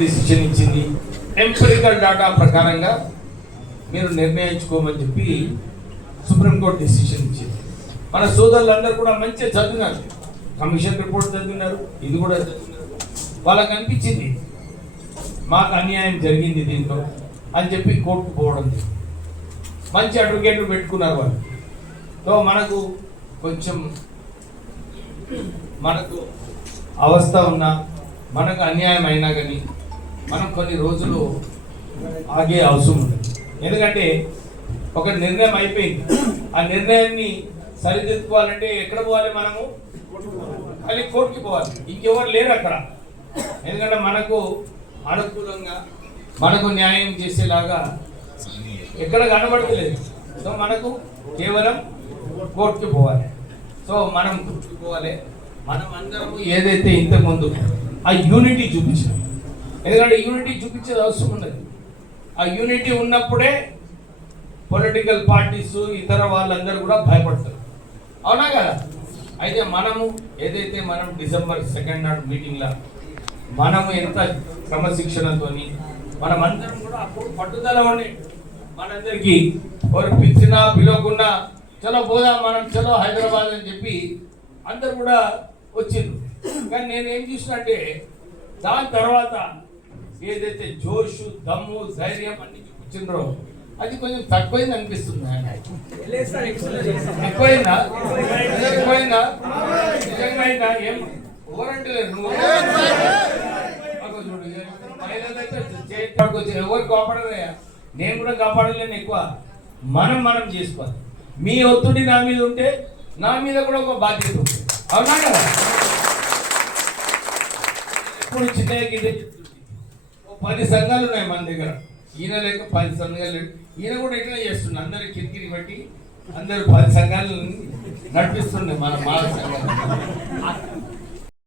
Decision ఇచ్చింది. Empirical data ప్రకారంగా మీరు నిర్ణయించుకోమని చెప్పి సుప్రీంకోర్టు డిసిషన్ ఇచ్చింది. మన సోదరులందరూ కూడా మంచిగా చదివినారు, కమిషన్ రిపోర్ట్ చదివినారు, ఇది కూడా చదివినారు. వాళ్ళకి అనిపించింది మాకు అన్యాయం జరిగింది దీంతో అని చెప్పి కోర్టుకు పోవడం. మంచి అడ్వకేట్లు పెట్టుకున్నారు వాళ్ళు. సో మనకు కొంచెం మనకు అవస్థ ఉన్నా, మనకు అన్యాయం అయినా కానీ మనం కొన్ని రోజులు ఆగే అవసరం ఉంది. ఎందుకంటే ఒక నిర్ణయం అయిపోయింది, ఆ నిర్ణయాన్ని సరిదిద్దుకోవాలంటే ఎక్కడ పోవాలి? మనము మళ్ళీ కోర్టుకి పోవాలి. ఇంకెవరు లేరు అక్కడ. ఎందుకంటే మనకు అనుకూలంగా మనకు న్యాయం చేసేలాగా ఎక్కడ కనబడతలేదు. సో మనకు కేవలం కోర్టుకి పోవాలి. సో మనం కోర్టుకి పోవాలి. మనం అందరం ఏదైతే ఇంతకుముందు ఆ యూనిటీ చూపించాం. ఎందుకంటే యూనిటీ చూపించేది అవసరం ఉన్నది. ఆ యూనిటీ ఉన్నప్పుడే పొలిటికల్ పార్టీస్ ఇతర వాళ్ళందరూ కూడా భయపడతారు. అవునా కదా? అయితే మనము ఏదైతే మనం డిసెంబర్ 2 నాడు మీటింగ్లో మనము ఎంత క్రమశిక్షణతోని మనం అందరం కూడా అప్పుడు పట్టుదల ఉండి మనందరికీ ఎవరు పిలిచినా పిలవకుండా చలో పోదాం మనం, చలో హైదరాబాద్ అని చెప్పి అందరు కూడా వచ్చిండ్రు. కానీ నేనేం చూసినంటే దాని తర్వాత ఏదైతే జోషు, దమ్ము, ధైర్యం అన్ని చూపించిండ్రో అది కొంచెం తక్కువైంది అనిపిస్తుంది. ఎక్కువైందా? ఎక్కువైందా? నిజంగా అయిందా? ఏం ఎవరంటే నువ్వు ఎవరు కాపాడలేయా? నేను కూడా కాపాడలేను. ఎక్కువ మనం చేసుకోవాలి. మీ ఒత్తిడి నా మీద ఉంటే నా మీద కూడా ఒక బాధ్యత ఉంటుంది. అవునా కదా? ఇప్పుడు చిన్నగా 10 సంఘాలు ఉన్నాయి మన దగ్గర. ఈయన లేక 10 సంఘాలు. ఈయన కూడా ఇట్లా చేస్తుండే, అందరి కిరికిరి బట్టి అందరు 10 సంఘాలు నడిపిస్తుండే మన సంఘాలు.